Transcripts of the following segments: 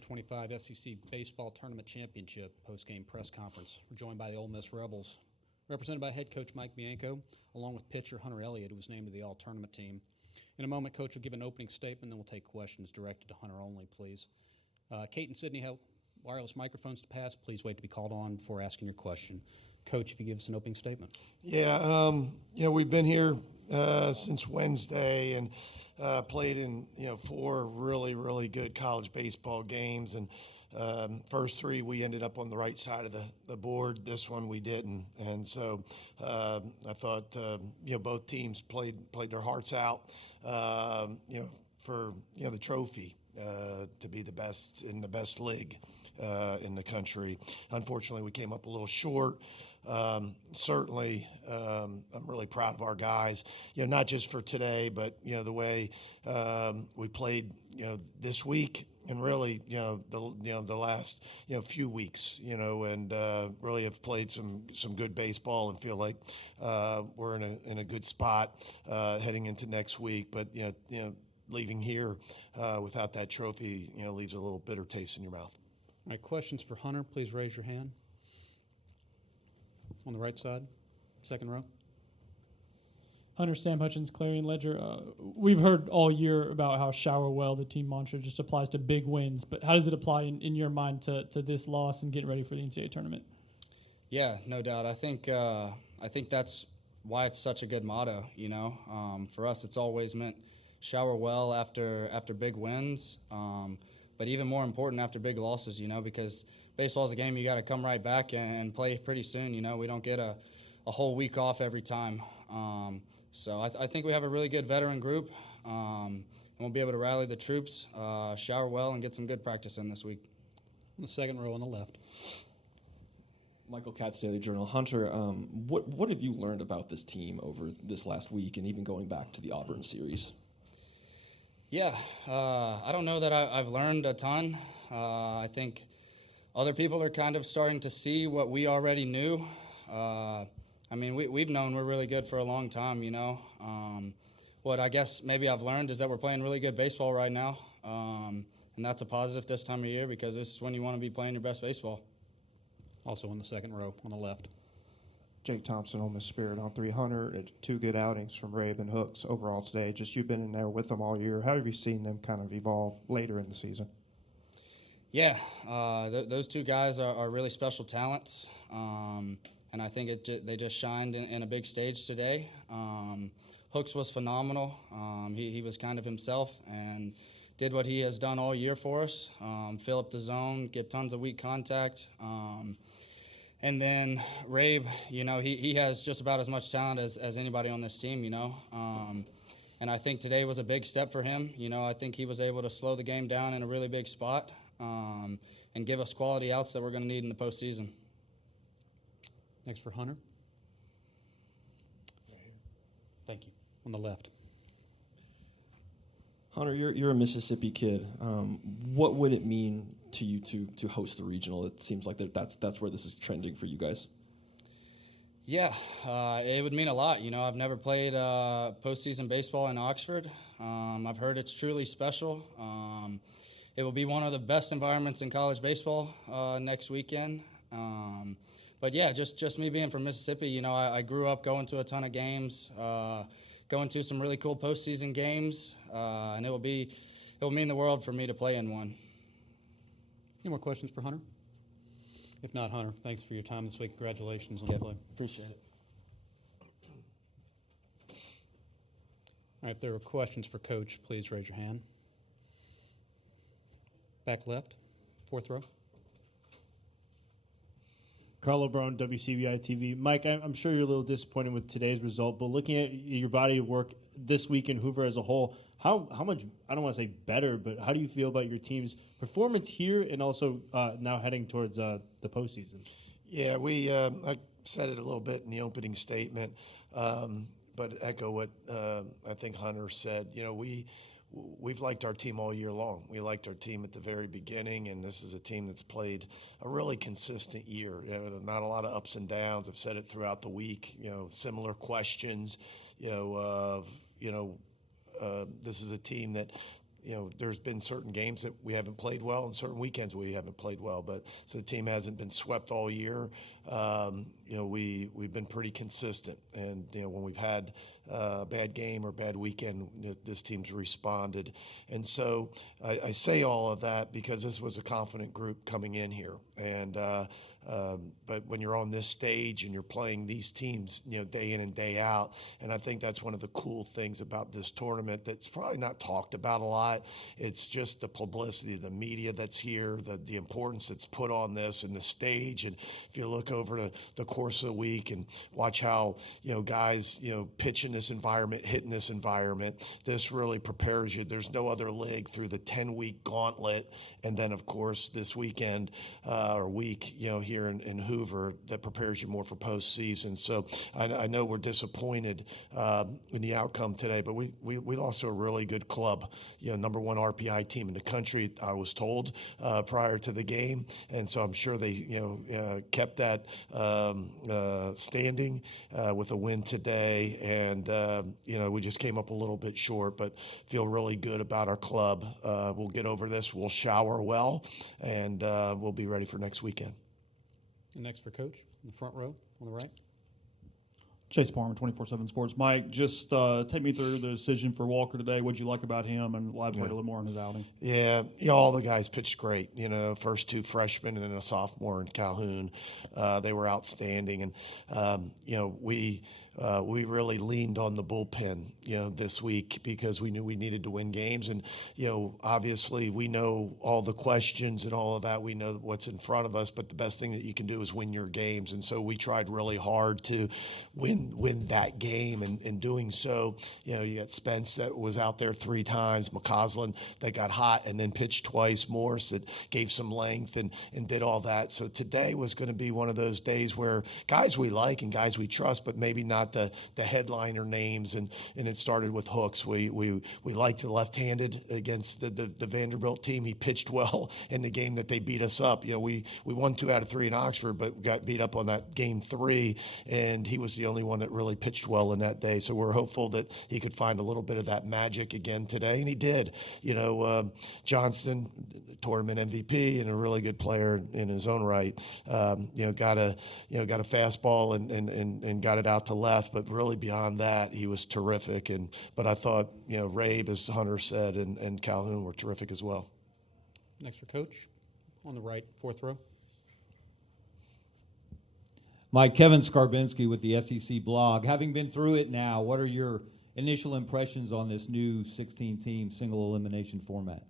2025 SEC Baseball Tournament Championship post-game press conference. We're joined by the Ole Miss Rebels, represented by head coach Mike Bianco, along with pitcher Hunter Elliott, who was named to the All-Tournament team. In a moment, Coach will give an opening statement, then we'll take questions directed to Hunter only, please. Kate and Sydney have wireless microphones to pass. Please wait to be called on before asking your question. Coach, if you give us an opening statement. Yeah, we've been here since Wednesday and played in, 4 really, really good college baseball games. And first 3, we ended up on the right side of the board. This one we didn't. And so I thought, both teams played their hearts out, for, the trophy to be the best in the best league in the country. Unfortunately, we came up a little short. Certainly, I'm really proud of our guys, not just for today, but, the way we played, this week and really, the last, few weeks, and really have played some good baseball and feel like we're in a good spot heading into next week. But, leaving here without that trophy, leaves a little bitter taste in your mouth. All right, questions for Hunter, please raise your hand. On the right side, second row. Hunter, Sam Hutchins, Clarion Ledger. We've heard all year about how shower well the team mantra just applies to big wins, but how does it apply in your mind to this loss and getting ready for the NCAA tournament? Yeah, no doubt. I think that's why it's such a good motto. For us, it's always meant shower well after big wins, but even more important after big losses. Because baseball is a game you got to come right back and play pretty soon. We don't get a whole week off every time. So I think we have a really good veteran group, and we'll be able to rally the troops, shower well, and get some good practice in this week. On the second row on the left. Michael Katz, Daily Journal. Hunter, what have you learned about this team over this last week and even going back to the Auburn series? Yeah, I don't know that I've learned a ton. I think other people are kind of starting to see what we already knew. We've known we're really good for a long time, What I guess maybe I've learned is that we're playing really good baseball right now, and that's a positive this time of year because this is when you want to be playing your best baseball. Also in the second row on the left. Jake Thompson, Ole Miss Spirit on 300. 2 good outings from Rabe and Hooks overall today. Just you've been in there with them all year. How have you seen them kind of evolve later in the season? Yeah, those 2 guys are really special talents, and I think they just shined in a big stage today. Hooks was phenomenal. He was kind of himself and did what he has done all year for us, fill up the zone, get tons of weak contact. And then Rabe, he has just about as much talent as anybody on this team, And I think today was a big step for him. I think he was able to slow the game down in a really big spot and give us quality outs that we're going to need in the postseason. Next for Hunter. Thank you. On the left. Hunter, you're a Mississippi kid. What would it mean to you to host the regional? It seems like that's where this is trending for you guys. Yeah, it would mean a lot. I've never played postseason baseball in Oxford. I've heard it's truly special. It will be one of the best environments in college baseball next weekend. But yeah, just me being from Mississippi, I grew up going to a ton of games, going to some really cool postseason games, and it will mean the world for me to play in one. Any more questions for Hunter? If not, Hunter, thanks for your time this week. Congratulations on the play. Appreciate it. All right, if there are questions for Coach, please raise your hand. Back left, fourth row. Carlo Brown, WCBI TV. Mike, I'm sure you're a little disappointed with today's result, but looking at your body of work this week in Hoover as a whole, how much, I don't want to say better, but how do you feel about your team's performance here and also now heading towards the postseason? Yeah, I said it a little bit in the opening statement, but echo what I think Hunter said. We've liked our team all year long. We liked our team at the very beginning, and this is a team that's played a really consistent year. Not a lot of ups and downs. I've said it throughout the week. Similar questions. This is a team that, there's been certain games that we haven't played well and certain weekends we haven't played well. But so the team hasn't been swept all year. We've been pretty consistent. And, when we've had a bad game or bad weekend, this team's responded. And so I say all of that because this was a confident group coming in here. And but when you're on this stage and you're playing these teams, day in and day out, and I think that's one of the cool things about this tournament that's probably not talked about a lot. It's just the publicity, the media that's here, the importance that's put on this and the stage. And if you look over the course of the week and watch how, guys, pitch in this environment, hit in this environment, this really prepares you. There's no other league through the 10-week gauntlet. And then, of course, this weekend or week, here in Hoover that prepares you more for postseason. So I know we're disappointed in the outcome today, but we lost to a really good club, number one RPI team in the country, I was told prior to the game. And so I'm sure they, kept that standing with a win today. And, we just came up a little bit short, but feel really good about our club. We'll get over this. We'll shower well, and we'll be ready for next weekend. And next for Coach, in the front row on the right. Chase Palmer, 24/7 Sports. Mike, just take me through the decision for Walker today. What'd you like about him, and elaborate a little more on his outing? Yeah, all the guys pitched great. First two freshmen and then a sophomore in Calhoun. They were outstanding, and we really leaned on the bullpen, this week because we knew we needed to win games. And, obviously we know all the questions and all of that. We know what's in front of us, but the best thing that you can do is win your games. And so we tried really hard to win that game. And in doing so, you got Spence that was out there 3 times, McCausland that got hot and then pitched twice, Morse that gave some length and did all that. So today was going to be one of those days where guys we like and guys we trust, but maybe not the headliner names, and it started with Hooks. We liked the left-handed against the Vanderbilt team. He pitched well in the game that they beat us up. We won 2 out of 3 in Oxford, but got beat up on that game 3, and he was the only one that really pitched well in that day. So we're hopeful that he could find a little bit of that magic again today, and he did. Johnston, tournament MVP and a really good player in his own right. Got a fastball and got it out to left, but really beyond that, he was terrific. But I thought, Rabe, as Hunter said, and Calhoun were terrific as well. Next for Coach, on the right, fourth row. Mike, Kevin Skarbinski with the SEC blog. Having been through it now, what are your initial impressions on this new 16-team single elimination format?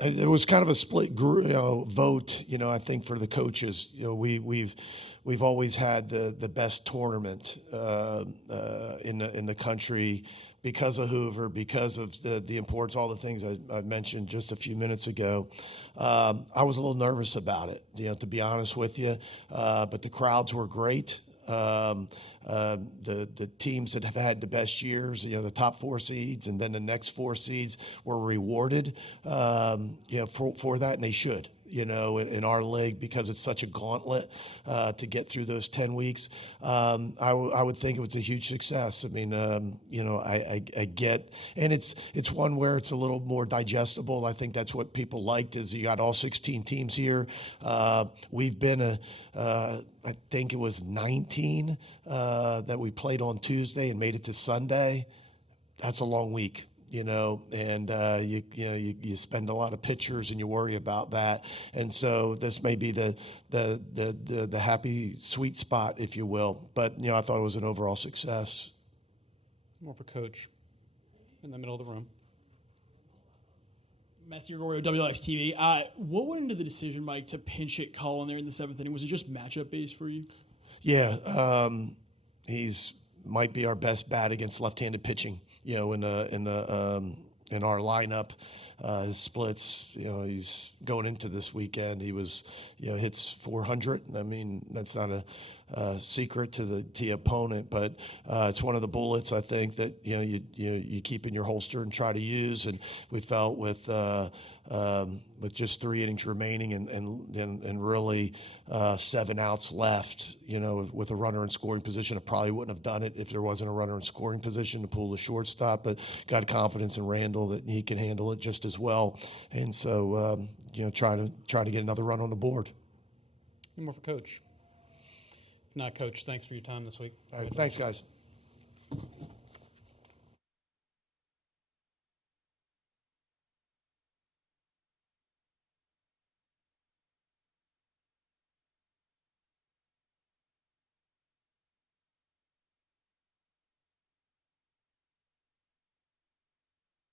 It was kind of a split vote, I think, for the coaches. We've always had the best tournament in the country because of Hoover, because of the importance, all the things I mentioned just a few minutes ago. I was a little nervous about it, to be honest with you, but the crowds were great. The teams that have had the best years, the top 4 seeds and then the next 4 seeds were rewarded, for that, and they should. In our league, because it's such a gauntlet to get through those 10 weeks. I would think it was a huge success. I mean, I get, and it's one where it's a little more digestible. I think that's what people liked, is you got all 16 teams here. We've been I think it was 19 that we played on Tuesday and made it to Sunday. That's a long week. And you spend a lot of pictures and you worry about that, and so this may be the happy sweet spot, if you will. But I thought it was an overall success. More for Coach, in the middle of the room. Matthew Arroyo, WLX-TV. What went into the decision, Mike, to pinch hit Colin there in the 7th inning? Was it just matchup based for you? Yeah, he's might be our best bat against left-handed pitching. In our lineup, his splits. He's going into this weekend. He was, hits 400. I mean, that's not secret to the opponent, but it's one of the bullets I think that you keep in your holster and try to use. And we felt with just 3 innings remaining and really 7 outs left, with a runner in scoring position, I probably wouldn't have done it if there wasn't a runner in scoring position to pull the shortstop. But got confidence in Randall that he can handle it just as well, and so try to get another run on the board. Any more for Coach? If not, Coach, thanks for your time this week. All right, thanks, guys.